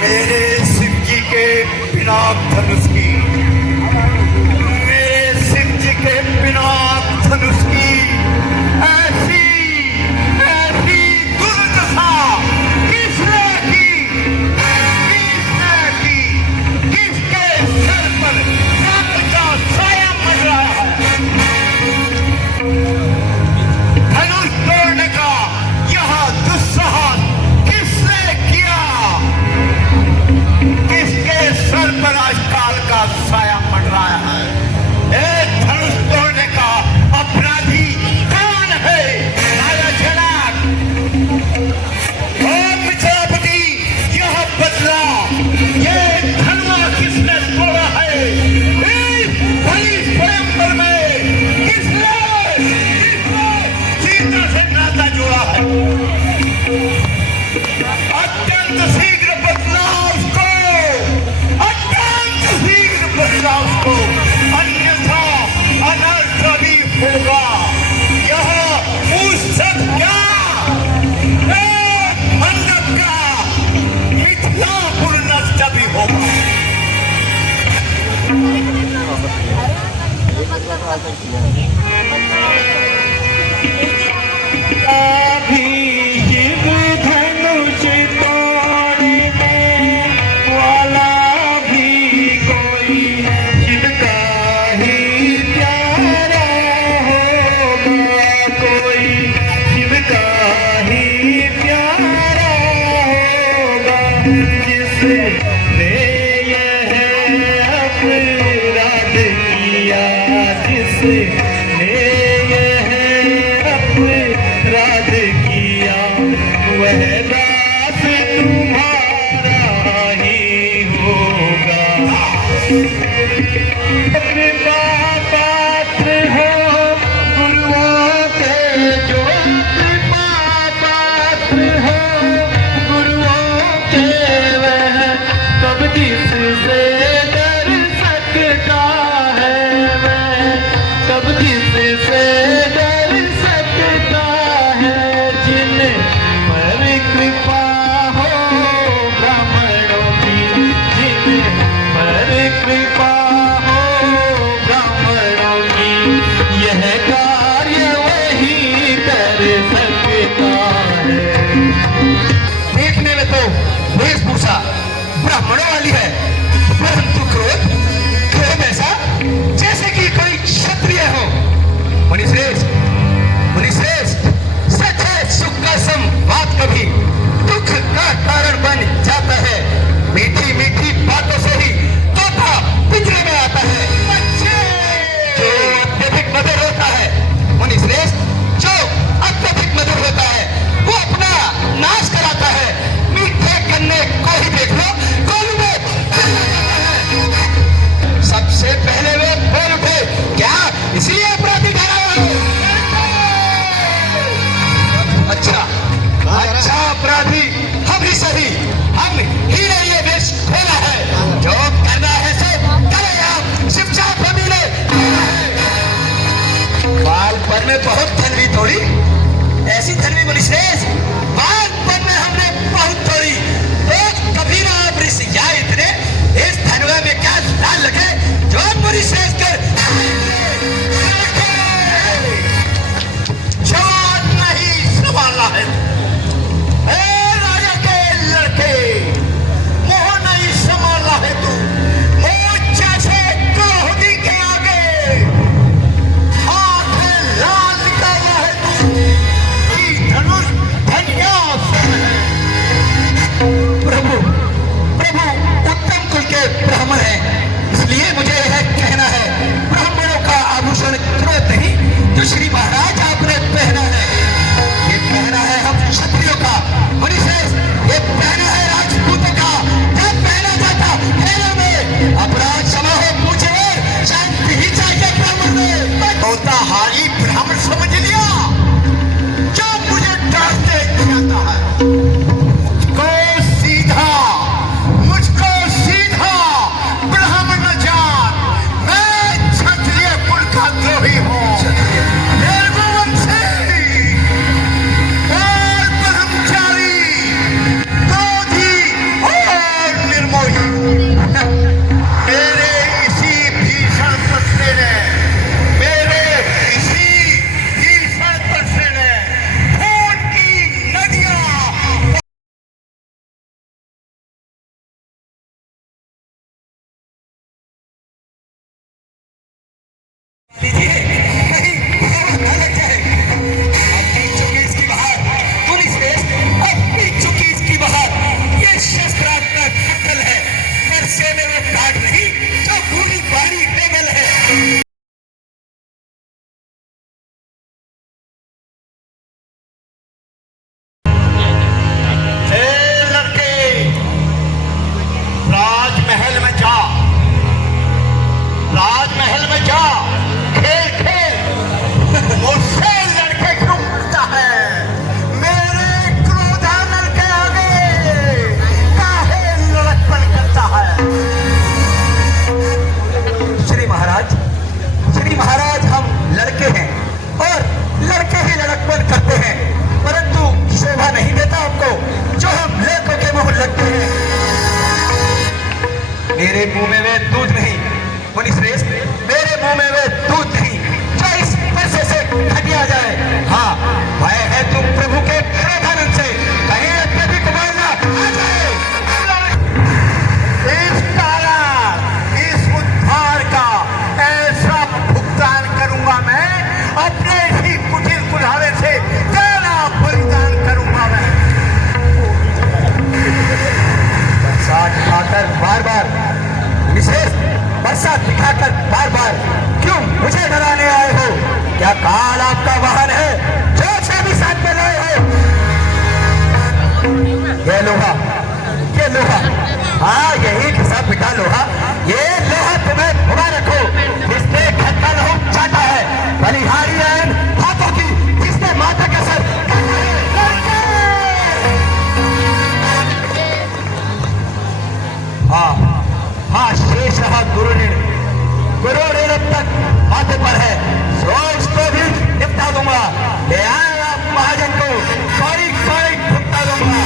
मेरे शिव जी के पिनाक धनुष की, मेरे शिव जी के पिनाक धनुष की ऐसी ऐसी दुर्दशा किसने की, किसने की, किसके सर पर रात का साया पड़ रहा है। धनुष तोड़ने का यह दुस्साहस किसने किया, किसके सर पर आजकल का साया पड़ रहा है। धनुष तोड़ने का अपना ब्राह्मणों वाली है, परंतु क्रोध ऐसा जैसे कि कोई क्षत्रिय हो। मुनिश्रेष्ठ, सच है सुख का संवाद कभी दुख का कारण बन जाता है। मीठी मीठी बातों से ही तोता पिंजरे में आता है। जो अत्यधिक मधुर होता है, मुनिश्रेष्ठ, जो अत्यधिक मधुर होता है वो अपना नाश कराता है। मीठे गन्ने को ही देख लो, सबसे पहले वे बोल उठे, क्या इसलिए अपराधी ठहराया? अच्छा अपराधी हम ही सही, हम ही ने ये वेश खोला है। जो करना है सो करे, आप चुपचाप मिले। बालपन में बहुत धनवी तोड़ी, ऐसी धनवी मुनिश्रेष्ठ बालपन में हमने बहुत तोड़ी। तो कभी ना आप ऋषिया इतने इस धनवा में क्या लाल लगे जो मुनिश्रेष्ठ कर जवान नहीं संभाला है। राजा के लड़के मोह नहीं संभाला है तू। जैसे क्रोधी के आगे हाथ लाल निकाला है तू। धनुष धन्यास है। प्रभु उत्तम कुल के ब्राह्मण है, इसलिए मुझे यह कहना है, ब्राह्मणों का आभूषण क्रोध नहीं जो श्री महाराज आपने पहना है। ये पहना है हम क्षत्रियों का। मुनिश्रेष्ठ, ये पहना है राजपूतों का। जब पहना जाता खेलों में अपराध क्षमा हो पूछे, शांति ही चाहिए ब्राह्मण में। होता हारी ब्राह्मण समझ लिया जो मुझे डरते जाता है। मुझको सीधा ब्राह्मण न जान, मैं क्षत्रिय कुल का द्रोही हूँ। और ब्रह्मचारी, क्रोधी और निर्मोही। मेरे इसी भीषण तस्वीर ने खून की नदियां राजमहल में जा, खेल खेल। मुझसे लड़के क्यों उड़ता है? मेरे क्रोधानल के आगे काहे लड़कपन करता है? श्री महाराज हम लड़के हैं और लड़के ही लड़कपन करते हैं, परंतु शोभा नहीं देता आपको जो हम लड़कों के मुंह लगते हैं। मेरे मुंह में वे दूध नहीं मुनिश्रेष्ठ, मेरे मुंह में वे दूध नहीं। किया जाए। हाँ, भय है तुम प्रभु के क्रोधानंद से, कहीं अत्यधिक बल न आ जाए। इस कारण इस उद्धार का ऐसा भुगतान करूंगा मैं, अपने ही कुटिल कुल्हाड़े से तेरा बलिदान करूंगा मैं। बरसात दिखाकर बार बार, विशेष बरसात दिखाकर बार बार क्यों मुझे डराने आए हो? क्या काल आपका वाहन है जो भी साथ में लाए हो? ये लोहा, ये लोहा, हाँ यही घिसा पिटा लोहा, ये लोहा तुम्हें मुबारक हो, जिसने खट्टा लहू चाटा है, बलिहारी है हाथों की, जिसने माता का सर काटा है। हाँ हाँ, शेष रहा गुरु ऋण तक माथे पर है, सो इसको भी निपटा दूंगा। ले आए आप महाजन को, कौड़ी कौड़ी निपटा दूंगा।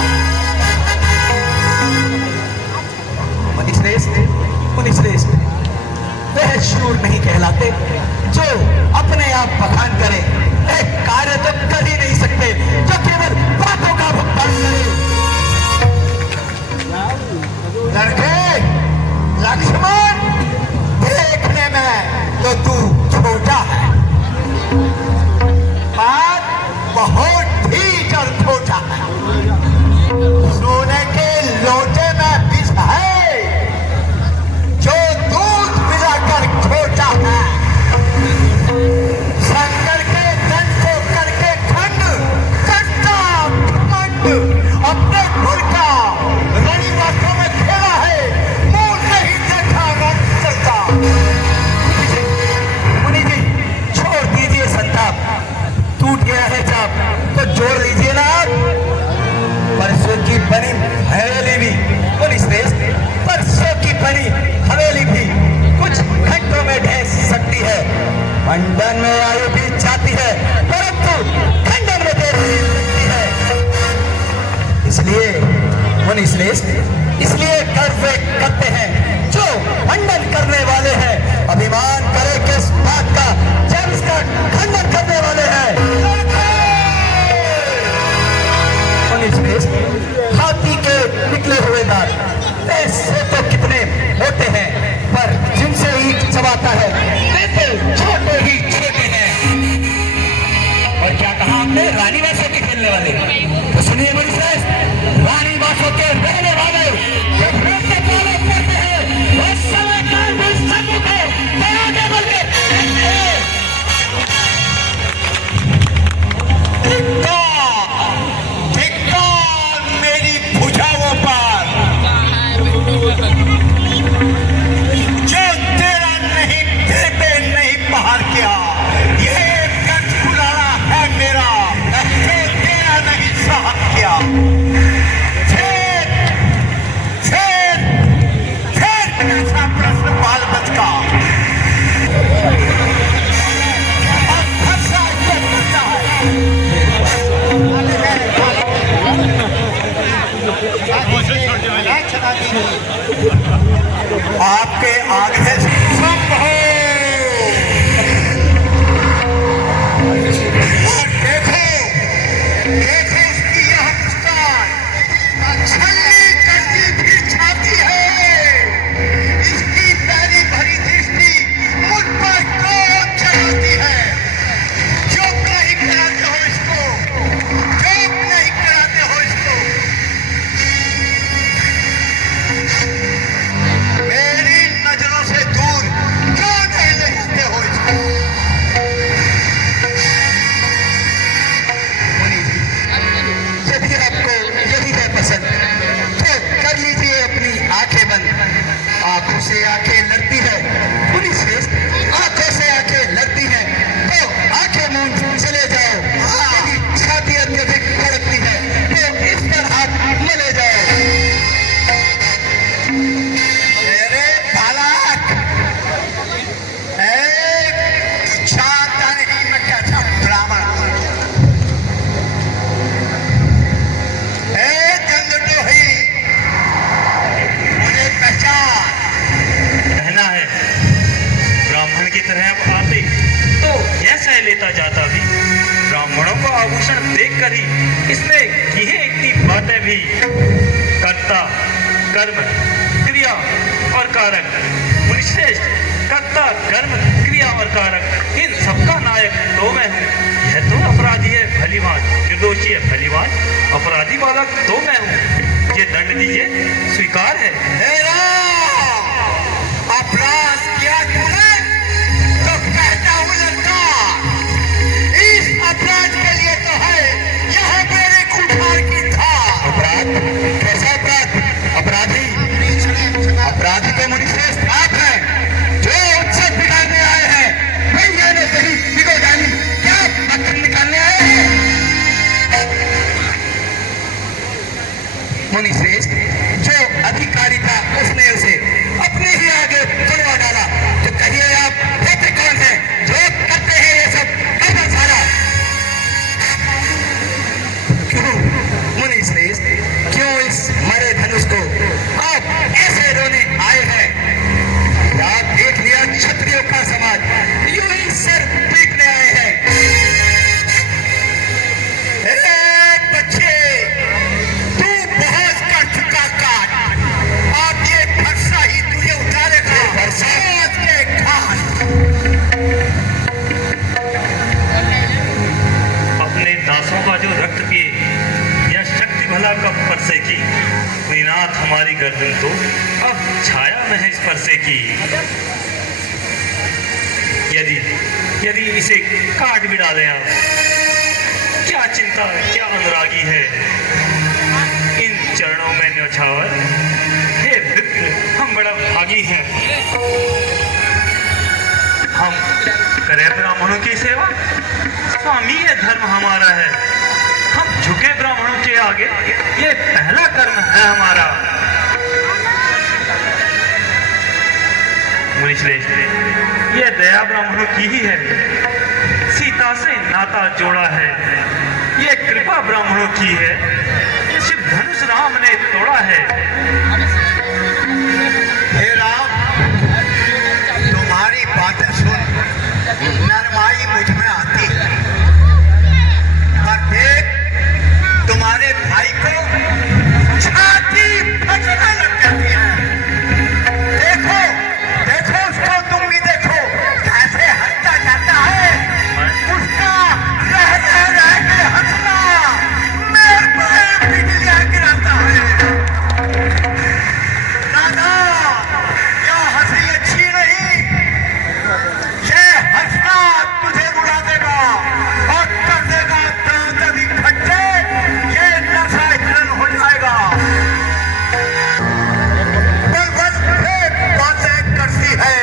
मुनिश्रेष्ठ वह शूर नहीं कहलाते जो अपने आप बखान करे, एक कार्य तो कर ही नहीं सकते जो केवल बातों का भुगतान करे। लड़के, लक्ष्मण, देखने में तो तू छोटा है, बात बहुत ही जड़ छोटा है। सोने के लोटे में विष है जो दूध मिलाकर छोटा है। शंकर के दंड को करके खंड कट्टा घमंड अपने कुल का रणी बातों में खेला है, मुंह नहीं देखा रंग चलता। मुनि जी छोड़ दीजिए संताप, टूट गया है चाप तो जोड़ लीजिए ना आप। परसों की बनी हवेली भी, मुनिश्रेष्ठ परसों की बनी हवेली भी कुछ घंटों में ढह सकती है, मंडन में आयु भी जाती है, परंतु खंडन में देर नहीं लगती है। इसलिए मुनिश्रेष्ठ, इसलिए गर्व करते हैं जो खंडन करने वाले हैं, अभिमान करे किस बात का जब इसका खंडन करने वाले हैं। हाथी के निकले हुए दांत ऐसे तो कितने मोटे हैं, पर जिनसे ईंट चबाता है वे छोटे ही छोटे हैं। और क्या कहा आपने, रानी वासों के खेलने वाले? तो सुनिए मुनिश्रेष्ठ, रानी वासों के रहने वाले जब रोते पाले करते हैं उस समय काल भी शत्रु को आगे बढ़ के जो तेरा नहीं देते नहीं बाहर किया, ये गंज बुलाना है मेरा, जो तेरा नहीं सहन किया। फिर ऐसा प्रश्न बाल बच का आपके आगे संभव और देखो इसकी यह मुस्कान, छलनी करती भी छाती है, इसकी प्यारी भरी दृष्टि मुझ पर क्रोध चलाती है। जो नहीं कराते हो इसको, जो नहीं कराते हो इसको, मेरी नजरों से दूर क्यों नहीं देखते हो इसको? यदि है पसंद तो कर लीजिए अपनी आंखें बंद। आंखों से आंखें लड़ती है मुनिश्रेष्ठ, आंखों से आंखें लड़ती है तो आंखें मूंद चले जाओ। यदि छाती अत्यधिक धड़कती है तो इस पर हाथ मले जाओ। मेरे बालक, छाता नहीं, मैं क्या था ब्राह्मण, मुझे पहचान कहना है ब्राह्मण की तरह अब आते तो ऐसा लेता जाता भी आभूषण देखकर ही इसने की है इतनी बातें भी। कर्ता, कर्म, क्रिया और कारक। मुनिश्रेष्ठ, कर्ता, कर्म, क्रिया और कारक, इन सबका नायक तो मैं हूँ। यह तो अपराधी है भलीभांत, निर्दोषी है भलीभांत, अपराधी बालक तो मैं हूँ। ये दंड दीजिए, स्वीकार है। अपराध किया तूने तो कहता हूँ लड़का, इस अपराध के लिए तो है यहाँ मेरे कुठार की था। अपराध? कैसा अपराध? अपराधी तो मुनिश्रेष्ठ आप हैं, जो उत्सव बिगाड़ने आए हैं। भैया ने सही बिगो जानी, क्या पत्थर निकालने आए हैं? मुनिश्रेष्ठ, जो अधिकारी था उसने उसे अपने ही आगे तुड़वा डाला। तो कहिए आप कहते कौन है जो करते हैं ये सब गड़बड़ सारा? क्यों मुनिश्रेष्ठ, क्यों इस मरे धनुष को आप ऐसे रोने आए हैं? क्या देख लिया क्षत्रियों का समाज, यूं ही सर पीटने आए हैं? बच्चे, तू बहुत कर चुका काट, अब ये फरसा ही तुझे उतारेगा। समाज के घाट। अपने दासों का जो रक्त पिए या शक्ति भला कब परसे की, नाथ हमारी गर्दन तो अब छाया में है इस परसे की। यदि इसे काट भी डालें आप, क्या चिंता, क्या अनुरागी है इन चरणों में न्यौछावर। हे विप्र, हम बड़ा भागी हैं। हम करें ब्राह्मणों की सेवा, स्वामी ये धर्म हमारा है। हम झुके ब्राह्मणों के आगे, ये पहला कर्म है हमारा। मुनिश्रेष्ठ, ये दया ब्राह्मणों की ही है। सीता से नाता जोड़ा है, ये कृपा ब्राह्मणों की है। शिव धनुष राम ने तोड़ा है। हे राम, तुम्हारी बातें सुन नरमाई मुझ में आती है, पर देख तुम्हारे भाई को छाती फटने लग जाती है। देखो देखो उसको, तुम भी देखो कैसे हंसता जाता है। उसका रह के हंसना मेरे पर बिजलियां गिराता है। दादा, यह हंसी अच्छी नहीं, ये हंसना तुझे रुला देगा और कर देगा दांत भी खट्टे, ये नशा हिरण हो जाएगा। पर बस एक बातें करती है,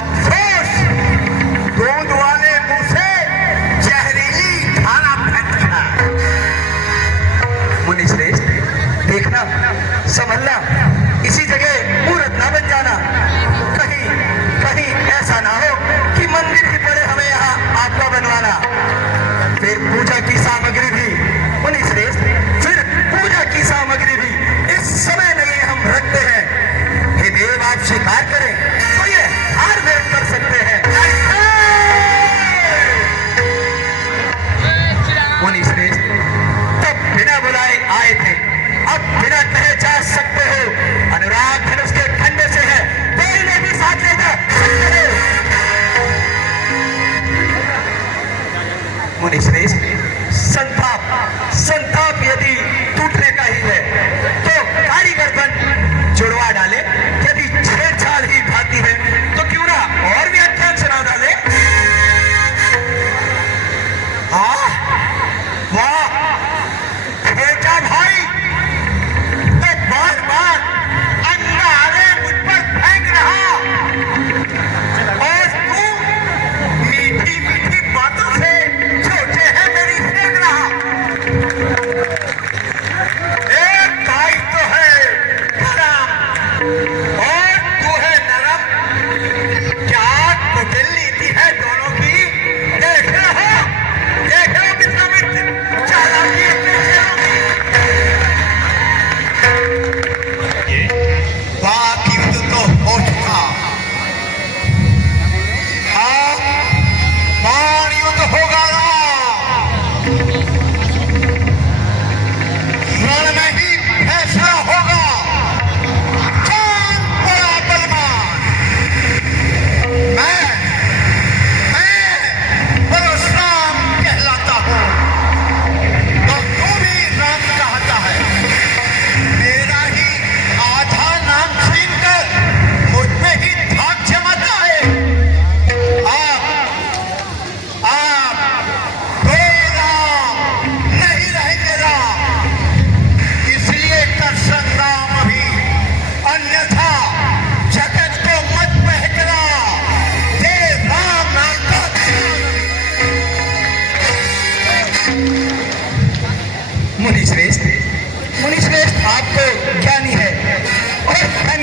अफसोस दूध वाले मुंह से जहरीली खाना फेंकती है। मुनिश्रेष्ठ, देखना, संभलना, इसी जगह मूर्त ना बन जाना। कहीं कहीं ऐसा ना हो कि मंदिर ही पड़े हमें यहाँ आपका बनवाना। फिर पूजा की सामग्री भी मुनिश्रेष्ठ, फिर पूजा की सामग्री भी इस समय नहीं हम रखते हैं। हे देव, आप स्वीकार करें तो ये हार भेंट कर सकते हैं। मुनिश्रेष्ठ, तब बिना बुलाए आए थे, अब बिना कहे जा सकते हो। अनुराग धनुष के खंडे से है, तो इन्हें भी साथ ले जा सकते हो। मुनिश्रेष्ठ, संताप यदि टूटने का ही है तो कारीगर बन जुड़वा डाले। यदि छेड़छाड़ ही भाती है तो क्यों ना और भी अच्छा सुना डाले। हाँ, वाह बेटा भाई, तो बार बार अंगारे मुझ पर फेंक रहा और तू मीठी मीठी बातों से सोचे है मेरी फेंक रहा। एक भाई तो है गरम और तू है नरम, क्या कुटिल नीति है दोनों की। देख रहे हो कितना मित्र चालाकी कैसे होगी। बाकी युद्ध तो हो चुका, हाँ बाण युद्ध हो गया।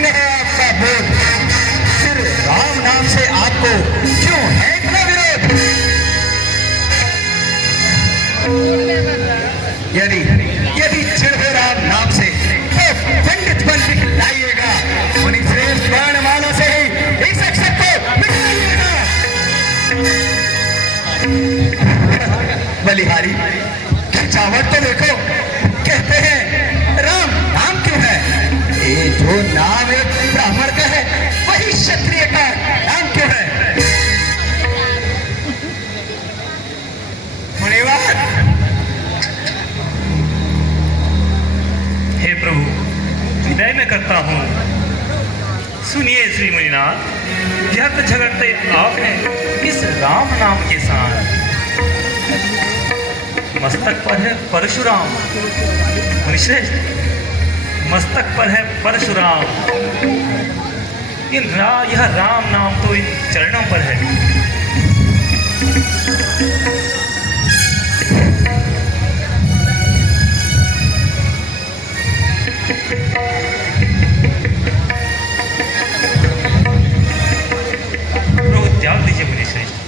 धन्य है आपका बोध। फिर राम नाम से आपको क्यों है इतना विरोध? यदि यदि चिढ़े राम नाम से तो पंडित बन लाइएगा, मुनि श्रेष्ठ वर्णमाला से ही इस अक्षर को मिटाइएगा। बलिहारी खिंचावट तो देखो, कहते हैं राम नाम क्यों है? ये जो नाम एक ब्राह्मण का है वही क्षत्रिय का नाम क्यों है? मुनिवर, हे प्रभु, विनय में करता हूँ। सुनिए श्री मुनिनाथ, व्यर्थ झगड़ते आप हैं इस राम नाम के साथ। मस्तक पर है परशुराम, मुनिश्रेष्ठ, मस्तक पर है परशुराम। यह राम नाम तो इन चरणों पर है। प्रभु त्याग दीजिए मुनिश्रेष्ठ।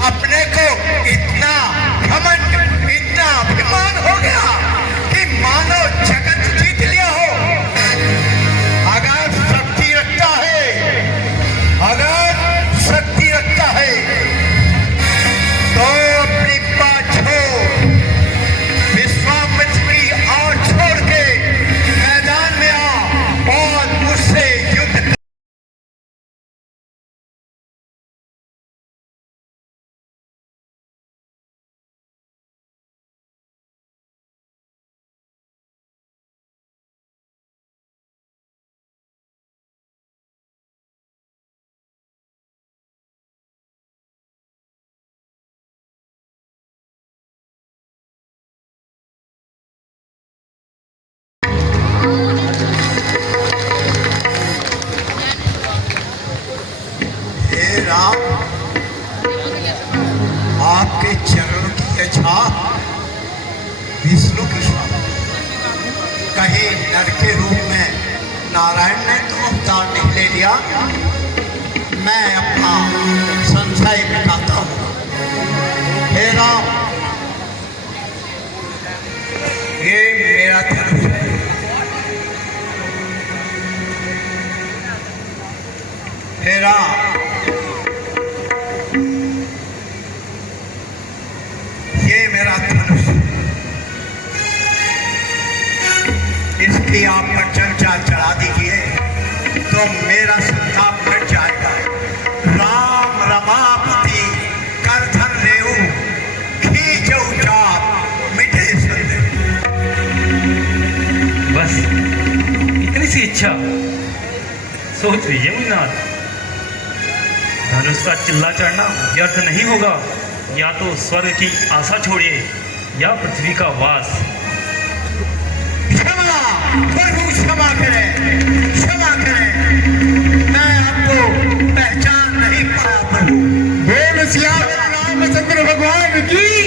अपने को इतना घमंड, इतना अभिमान हो गया कि मानो जगत जीत लिया हो। अगर शक्ति रखता है, अगर शक्ति रखता है तो अपनी बात छोड़, विश्वामित्र की आड़ छोड़ के मैदान में आ और मुझसे युद्ध। राम, आपके चरणों की यह छाप विष्णु की छाप। कहीं नर के रूप में नारायण ने तो अवतार नहीं ले लिया। मैं अपना संशय मिटाता हूँ। हे राम, ये मेरा धनुष है। हे राम, मेरा धनुष, इसकी आप पर चर्चा चढ़ा दीजिए तो मेरा संताप घट जाएगा। राम रमापति करधर लेऊ, खींचो चाप मिटे संदेह। बस इतनी सी इच्छा सोच लीजिए मुनिनाथ। धनुष का चिल्ला चढ़ना व्यर्थ नहीं होगा। या तो स्वर्ग की आशा छोड़िए या पृथ्वी का वास। क्षमा प्रभु, क्षमा करें, क्षमा करें। मैं आपको पहचान नहीं पाया प्रभु। बोल सिया रामचंद्र भगवान की।